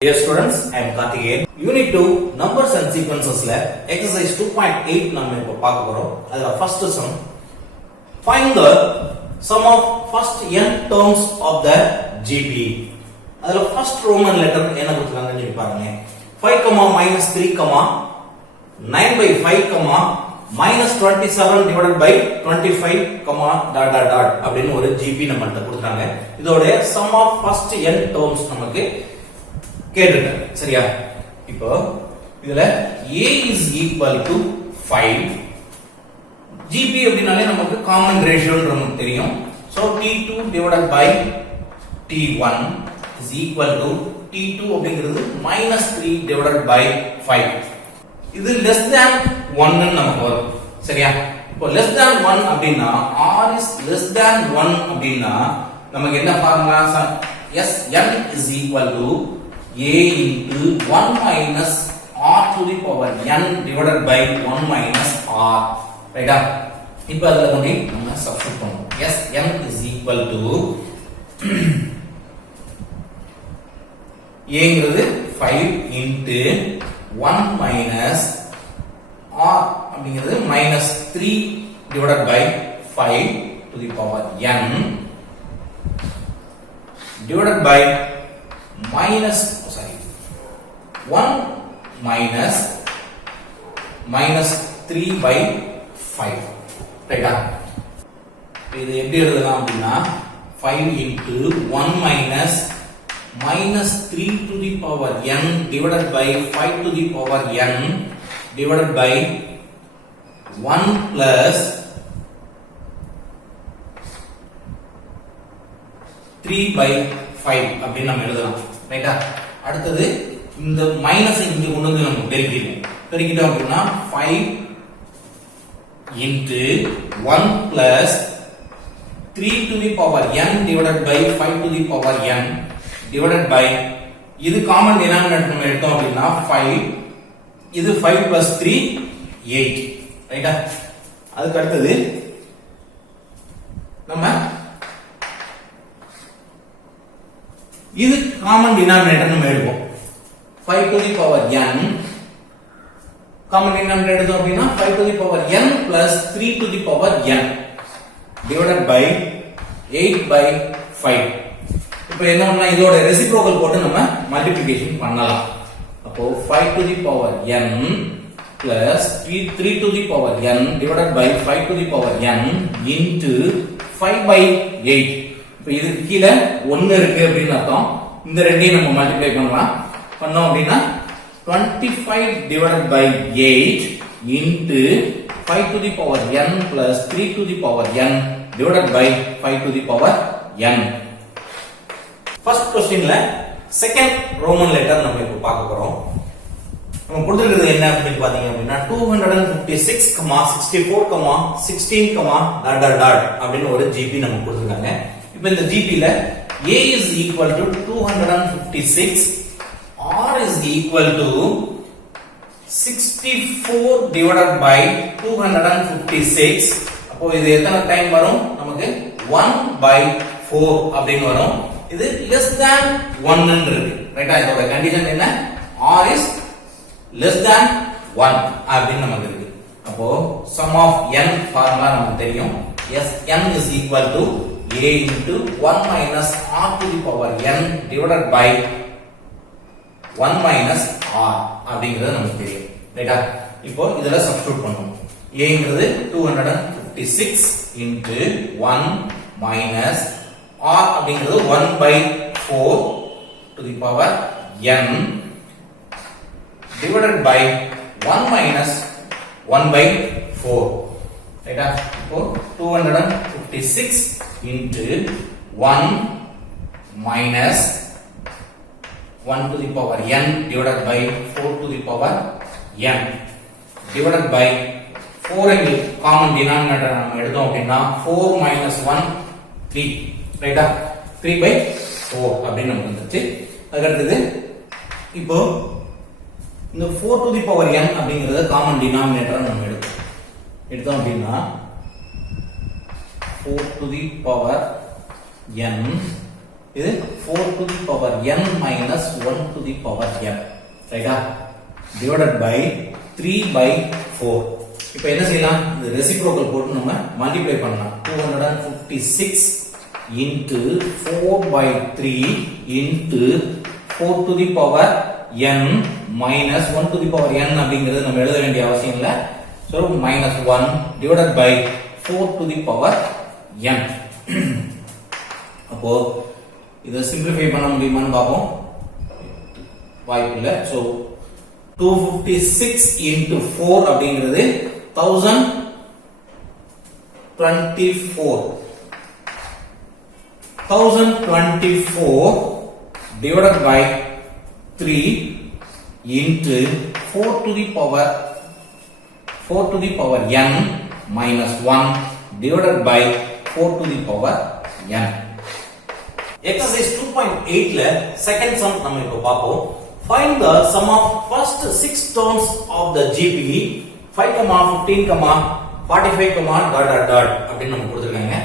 Dear students, I am Karthikeyan. Unit 2 Numbers and Sequences la exercise 2.8 நம்ம இப்ப பார்க்க போறோம். அதுல first sum. Find the sum of first n terms of the GP. அதுல first Roman letter என்ன கொடுத்திருக்காங்கன்னு சொல்லி பாருங்க. 5, -3, 9/5, -27 divided by 25, dot dot dot அப்படின்னு ஒரு GP நம்மள்ட்ட கொடுத்தாங்க. இதோட sum of first n terms நமக்கு கேட்டிருக்காங்க. சரியா? இப்போ இதுல a is equal to 5. GP அப்படினாலே நமக்கு காமன் ரேஷியோன்னு நமக்கு தெரியும். So T2 divided by T1 is equal to T2 அப்படிங்கிறது -3 divided by 5. இது less than 1 ன்னு நமக்கு வரும். சரியா? இப்போ less than 1 அப்படினா r is less than 1 அப்படினா நமக்கு என்ன formula? Sn is equal to a into 1 minus r to the power n divided by 1 minus r. ரைட்டா? இப்போ அதுல கொண்டு நம்ம சப்ஸ்டிட்யூட் பண்ணுவோம். Sn is equal to a ங்கிறது 5 into 1 minus r அப்படிங்கிறது -3 divided by 5 to the power n divided by minus 1 minus -3/5. ரைட்டா? இது எப்படி எழுதலாம் அப்படின்னா 5 into 1 minus -3 to the power n divided by 5 to the power n divided by 1 plus 3/5 அப்படின்னு நம்ம எழுதலாம். ரைட்டா? அடுத்தது இந்த மைனஸ் இங்க கொண்டு வந்து நம்ம பெருக்கிட்டோம் அப்படின்னா 5 into 1 plus 3 to the power n divided by 5 to the power n divided by இது காமன் டினாமினேட்டர் நம்ம எடுத்தோம் அப்படின்னா 5, இது 5 plus 3 8. ரைட்டா? அதுக்கு அடுத்தது நம்ம இது காமன் டினாமினேட்டர் நம்ம எடுப்போம். 5 to the power n common denominator எடுத்தோம் அப்படின்னா 5 to the power n plus 3 to the power n divided by 8/5. இப்போ என்னன்னா இதோட ரெசிப்ரோக்கல் போட்டு நம்ம மல்டிப்ளிகேஷன் பண்ணலாம். அப்போ 5 to the power n plus 3 to the power n divided by 5 to the power n into 5/8. இப்போ இதுக்கு கீழ 1 இருக்கு அப்படின்னு அர்த்தம். இந்த ரெண்டையும் நம்ம மல்டிப்ளை பண்ணோம் அப்படின்னா 25 divided by 8 into 5 to the power n plus 3 to the power n divided by 5 to the power n. First questionல second Roman letter நம்ம இப்ப பார்க்க போறோம். நம்ம கொடுத்திருக்கிறது என்ன அப்படின்னு பாத்தீங்க அப்படின்னா 256, 64, 16, dot dot dot அப்படின்னு ஒரு GP நம்ம கொடுத்திருக்காங்க. இப்போ இந்த GP ல a is equal to 256, r is equal to 64 divided by 256. அப்போ இது எத்தனை டைம் வரும்? நமக்கு 1/4 அப்படின்னு வரும். இது less than 1 ன்னு இருக்கு. ரைட்டா? இதோட கண்டிஷன் என்ன? r is less than 1 அப்படின்னு நமக்கு இருக்கு. அப்போ sum of n ஃபார்முலா நமக்கு தெரியும். Sn is equal to a into 1 minus r to the power n divided by 1 minus r அப்படிங்கிறது நமக்கு தெரியும். ரைட்டா? இப்போ இதல சப்ஸ்டிட்யூட் பண்ணுவோம். a ங்கிறது 256 into 1 minus r அப்படிங்கிறது 1/4 to the power n divided by 1 minus 1/4. ரைட்டா? இப்போ 256 into 1 minus 1 to the power n divided by 4 to the power n divided by 4 எங்க காமன் டினாமினேட்டர் நம்ம எடுத்தோம் அப்படின்னா 4 minus 1 3. ரைட்டா? 3/4 அப்படின்னு நமக்கு வந்துச்சு. அதுக்கு அடுத்தது இப்போ இந்த 4 to the power n அப்படிங்கறத காமன் டினாமினேட்டரா நம்ம எடுத்தோம் அப்படின்னா 4 to the power n இது 4 to the power n minus 1 to the power n, ரைட்டா, divided by 3 by 4. இப்போ என்ன செய்யலாம், இது ரெசிப்ரோக்கல் போட்டு நம்ம மல்டிப்ளை பண்ணலாம். 256 into 4 by 3 into 4 to the power n minus 1 to the power n அப்படிங்கிறது நம்ம எழுத வேண்டிய அவசியம் இல்லை. So minus 1 divided by 4 to the power n. அப்போ இதை சிம்பிளிஃபை பண்ண முடியுமான்னு பார்ப்போம். வாய்ப்பு இல்லை. ஸோ 256 into 4 அப்படிங்கிறது 1024. 1024 divided by 3 into 4 to the power n minus 1 divided by 4 to the power n. Exercise 2.8 ல second sum நம்ம இப்போ பார்ப்போம். Find the sum of first 6 terms of the GP 5, 15, 45, அப்படின்னு நம்ம கொடுத்திருக்காங்க.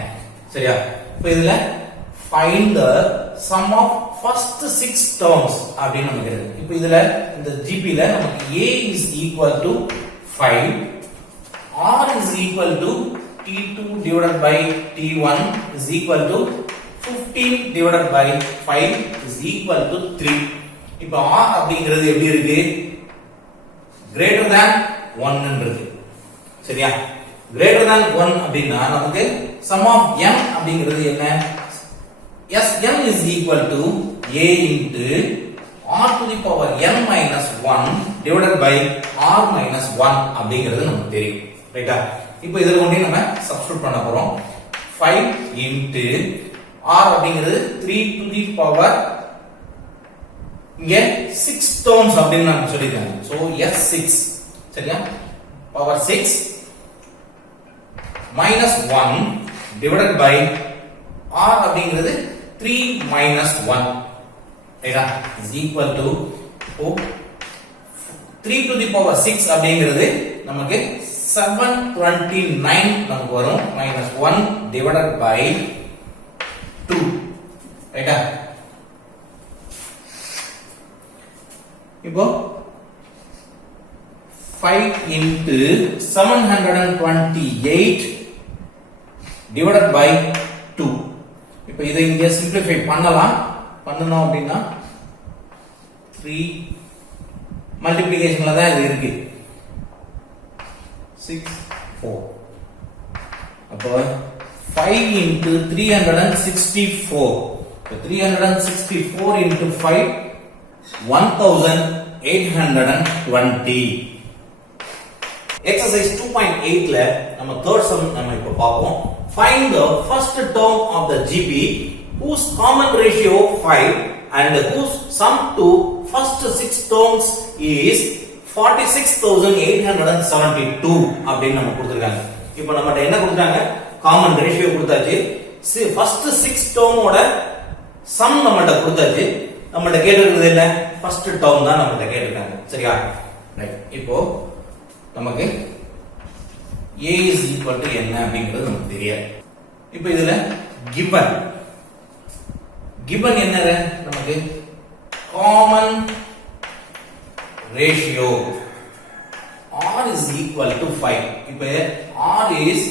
சரியா? இப்போ இதுல find the sum of first 6 terms அப்படின்னு நமக்கு இருக்கு. இப்போ இதுல இந்த GP ல நமக்கு A is equal to 5, R is equal to T2 divided by T1 is equal to 15 divided by 5 is equal to 3. இப்போ R அப்படிங்கிறது எப்படி இருக்கு, greater than 1 ன்னு இருக்கு. சரியா, greater than 1 அப்படினா நமக்கு sum of n அப்படிங்கிறது என்ன, Sn is equal to A into R to the power n minus 1 divided by R minus 1 அப்படிங்கிறது நமக்கு தெரியும். ரைட்டா, இப்போ இதில கொண்டு நம்ம சப்ஸ்டிட்யூட் பண்ண போறோம். 5 into R அப்படிங்கிறது 3 to the power இங்க 6 terms அப்படின்னு நான் சொல்லிட்டேன். சோ S6 சரியா, power 6 minus 1 divided by R அப்படிங்கிறது 3 minus 1, ரைட்டா, is equal to 3 to the power 6 அப்படிங்கிறது நமக்கு 729 நமக்கு வரும், minus 1 divided by 2, ரைட்டா. இப்போ 5 into 728 divided by 2. இப்போ இதை இங்க சிம்பிளிஃபை பண்ணலாம். பண்ணனும் அப்படினா 3 மல்டிப்ளிகேஷன்ல தான் இது இருக்கு. 6 4. அப்போ 5 into 364. 364 into 5 1820. Exercise 2.8 ல நம்ம third sum நம்ம இப்ப பாப்போம். Find the first term of the GP whose common ratio 5 and whose sum to first 6 terms is 46872 அப்படின்னு நம்ம கொடுத்திருக்காங்க. இப்போ நம்மட்ட என்ன கொடுத்தாங்க, காமன் ரேஷியோ கொடுத்தாச்சு, ஃபர்ஸ்ட் 6 டேர்மோட சம் நம்மட்ட கொடுத்தாச்சு. நம்மட்ட கேட்டிருக்கிறது இல்ல, ஃபர்ஸ்ட் டேர்ம் தான் நம்மட்ட கேட்டிருக்காங்க. சரியா, ரைட். இப்போ நமக்கு A is equal to என்ன அப்படிங்கிறது நமக்கு தெரியாது. இப்போ இதுல given என்ன நமக்கு common ratio R is equal to 5. இப்போ R is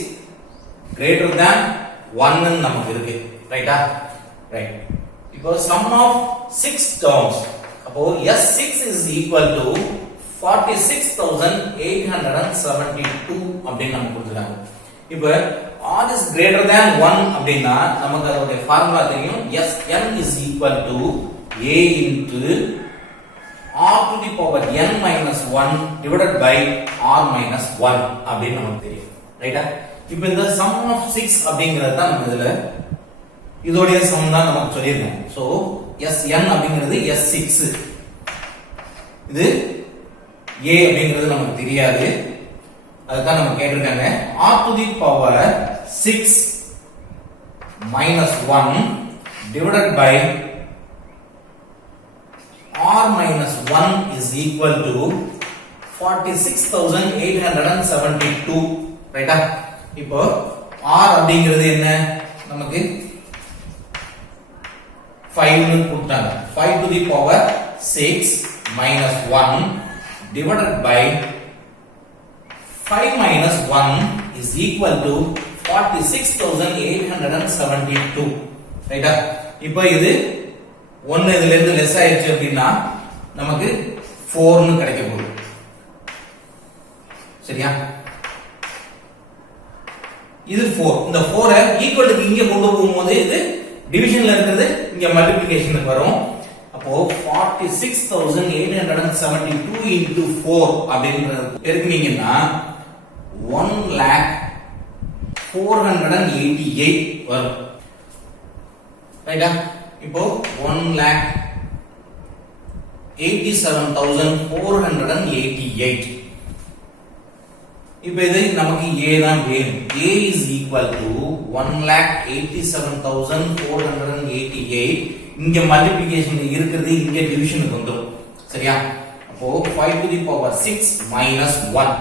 greater than 1 ன்னு நமக்கு இருக்கு. ரைட்டா, ரைட். இப்போ sum of 6 terms, அப்போ S6 is equal to 46872 அப்படின்னு நமக்கு கொடுத்திருக்காங்க. இப்போ R is greater than 1 அப்படினா நமக்கு அதோட ஃபார்முலா தெரியும். Sn is equal to A into R to the power n minus 1 divided by R minus 1 அப்படின்னு நமக்கு தெரியும். ரைட்டா, இப்போ இந்த sum of 6 அப்படிங்கறது தான் நம்ம இதுல இதோட sum தான் நமக்கு சொல்லிருக்காங்க. சோ Sn அப்படிங்கிறது S6, இது A அப்படிங்கிறது நமக்கு தெரியாது, அதுதான் நம்ம கேட்டிருக்காங்க. R to the power 6 minus 1 divided by R minus 1 is equal to 46872. ரைட்டா, இப்போ R அப்படிங்கிறது என்ன நமக்கு 5 னு கொடுத்தாங்க 5 to the power 6 minus 1 divided by 5 minus 1 is equal to 46872 ரைட்டா இப்போ இது 1 இதுல இருந்து லெஸ் ஆயிடுச்சு அப்படினா நமக்கு 4 னு கிடைக்க போகுது சரியா இது 4 இந்த 4 ஈக்குவல் டு இங்க கொண்டு போகும்போது இது டிவிஷன்ல இருக்குது இங்க மல்டிப்ளிகேஷனுக்கு வரும் அப்போ 46872 into 4 அப்படின்றது பெருக்குனீங்கன்னா 1,488 வரும் ரைட்டா இப்போ 1,87,488 இப்போ இது நமக்கு a தான் வேணும் a is equal to 1,87,488 இங்க மல்டிப்ளிகேஷன் இருக்குது இங்க டிவிஷனுக்கு வந்துரும் சரியா அப்போ 5 to the power 6 minus 1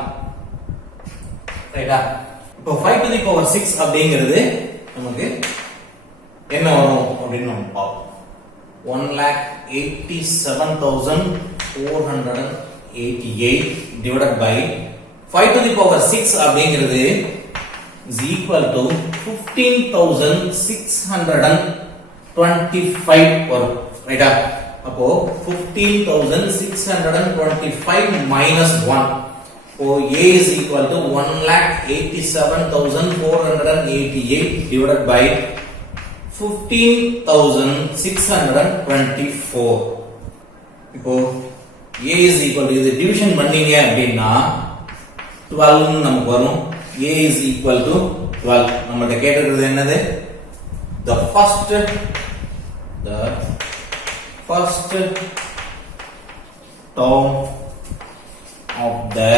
ரைட்டா இப்போ 5 to the power 6 அப்படிங்கிறது நமக்கு என்ன வரும் அப்படினு நம்ம பாப்போம் 1,87,488 divided by 5 to the power 6 அப்படிங்கிறது is equal to 15,625 வரும் ரைட்டா அப்போ 15,625 minus 1 so a is equal to 1,87,488 divided by 15,624 இப்போ a is equal to இது டிவிஷன் பண்ணீங்க அப்படினா 12 நமக்கு வரும் a is equal to 12 நம்மட்ட கேட்டிருக்கிறது என்னது the first term of the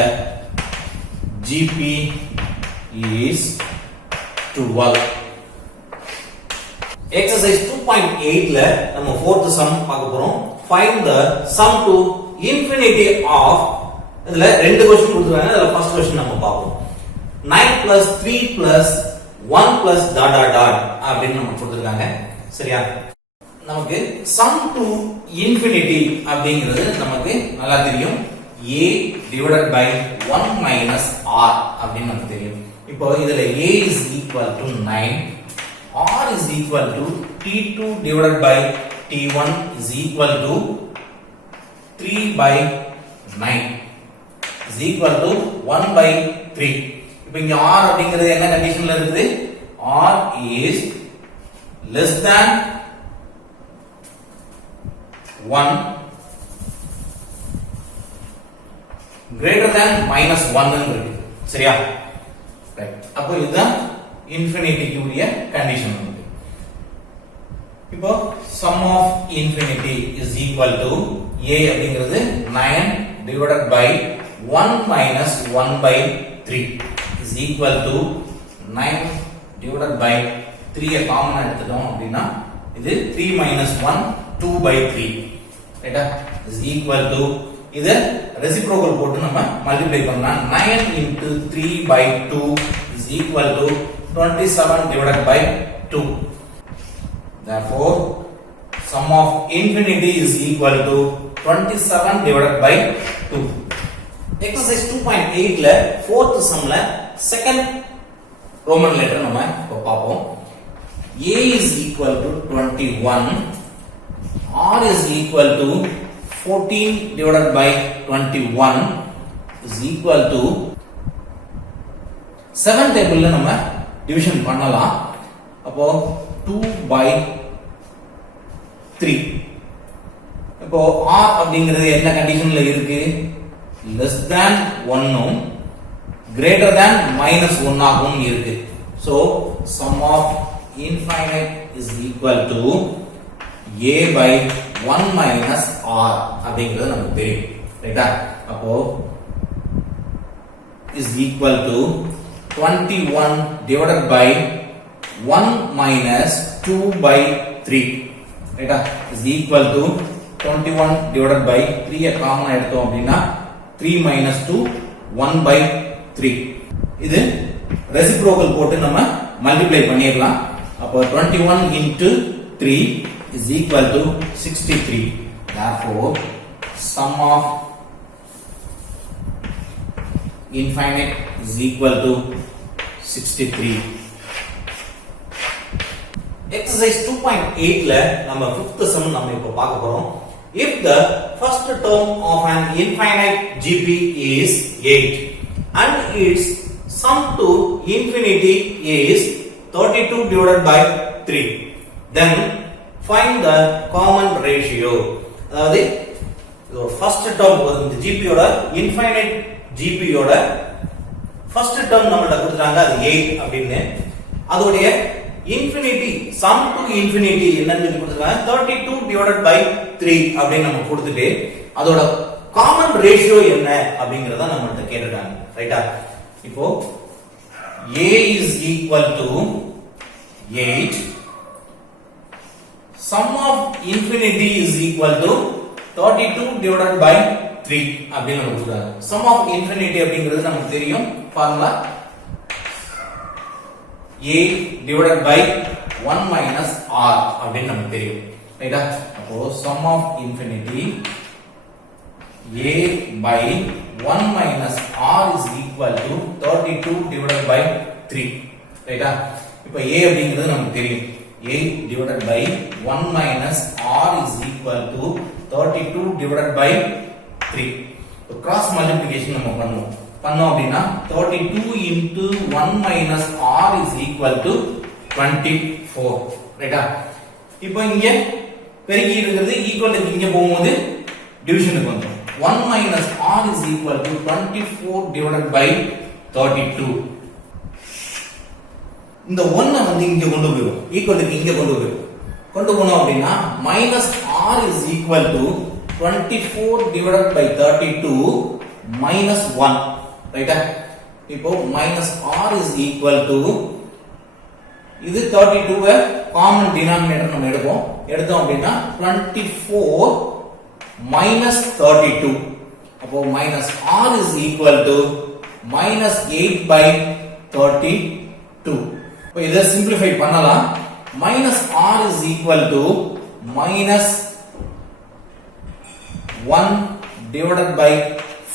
GP is 12 exercise 2.8 ல நம்ம fourth sum பார்க்க போறோம் find the sum to infinity of இதுல ரெண்டு क्वेश्चन கொடுத்திருக்காங்க அதுல ஃபர்ஸ்ட் क्वेश्चन நம்ம பாப்போம் 9 plus 3 plus 1 plus dot dot dot அப்படினு நமக்கு கொடுத்திருக்காங்க சரியா நமக்கு sum to infinity அப்படிங்கிறது நமக்கு நல்லா தெரியும் a divided by 1 minus r அப்படினு நமக்கு தெரியும் இப்போ இதுல a is equal to 9 r is equal to t2 divided by t1 is equal to 3 by 9 is equal to 1 by 3 இப்போ இங்க r அப்படிங்கிறது என்ன கண்டிஷன்ல இருக்குது r is less than 1 greater than minus 1 ன்னு இருக்கு சரியா ரைட் அப்போ இதுதான் இன்ஃபினிட்டி உடைய கண்டிஷன் வந்து இப்போ sum of infinity is equal to a அப்படிங்கிறது 9 divided by 1 minus 1 by 3 is equal to 9 divided by 3 common எடுத்துட்டோம் அப்படினா இது 3 minus 1 2 by 3 ரைட்டா is equal to இத ரெசிப்ரோக்கல் போட்டு நம்ம மல்டிப்ளை பண்ணா 9 into 3 by 2 is equal to 27 divided by 2 therefore sum of infinity is equal to 27 divided by 2 exercise 2.8 ல fourth sum ல second roman letter நம்ம இப்ப பாப்போம் a is equal to 21 r is equal to 14 divided by 21 is equal to 7 table ல நம்ம division பண்ணலாம் அப்போ 2 by 3 இப்போ r அப்படிங்கிறது என்ன கண்டிஷன்ல இருக்கு less than 1 உம் greater than minus 1 ஆகவும் இருக்கு so sum of infinite is equal to a by 1 minus r அப்படிங்கிறது நமக்கு தெரியும் ரைட்டா அப்போ is equal to 21 divided by 1 minus 2 by 3 ரைட்டா is equal to 21 divided by 3 காமனா எடுத்தோம் அப்படினா 3 minus 2 1 by 3 இது ரெசிப்ரோக்கல் போட்டு நம்ம மல்டிப்ளை பண்ணிரலாம் அப்போ 21 into 3 is equal to 63. Therefore, sum of infinite is equal to 63. Exercise 2.8 ல நம்ம fifth sum நம்ம இப்ப பார்க்க போறோம். If the first term of an infinite GP is 8 and its sum to infinity is 32 divided by 3, then find the common ratio. அதாவது first term இந்த GP யோட infinite GP யோட first term நம்மள்ட்ட கொடுத்தாங்க அது 8 அப்படினு. அதோட infinity sum to infinity என்னன்னு கொடுத்திருக்காங்க 32 divided by 3 அப்படி நம்ம கொடுத்துட்டு அதோட காமன் ரேஷியோ என்ன அப்படிங்கறத நம்மள்ட்ட கேட்டிருக்காங்க. ரைட்டா? இப்போ a is equal to 8, sum of infinity is equal to 32 divided by 3 அப்படி நம்ம கொடுத்தாங்க. sum of infinity அப்படிங்கிறது நமக்கு தெரியும் formula a divided by 1 minus r அப்படின்னு நமக்கு தெரியும். ரைட்டா? அப்போ sum of infinity a by 1 minus r is equal to 32 divided by 3. ரைட்டா? இப்போ a அப்படிங்கிறது நமக்கு தெரியும். a divided by 1 minus r is equal to 32 divided by 3. இப்போ cross multiplication நம்ம பண்ணுவோம். பண்ணோம் அப்படினா 32 into 1 minus r is equal to 24. ரைட்டா? இப்போ இங்க பெருக்கி இருக்கிறது ஈக்குவலுக்கு இங்க போகும்போது டிவிஷனுக்கு வந்துரும். 1 minus r is equal to 24 divided by 32. இந்த 1 வந்து இங்க கொண்டு போயிடும். ஈக்குவலுக்கு இங்க கொண்டு போயிடும். கொண்டு போனோம் அப்படினா minus r is equal to 24 divided by 32 minus 1. ரைட்டா? இப்போ minus r is equal to இது 32 காமன் டினாமினேட்டர் நம்ம எடுத்தோம் அப்படினா 24 minus 32. அப்போ minus r is equal to minus 8 by 32. இப்போ இத சிம்பிளிஃபை பண்ணலாம். minus r is equal to minus 1 divided by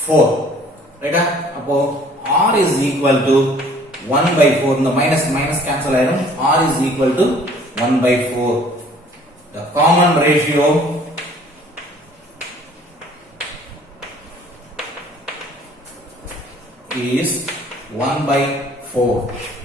4. ரைட்டா? அப்போ r is equal to 1 by 4. இந்த minus minus cancel ஆயிடும். r is equal to 1 by 4. The common ratio is 1 by 4.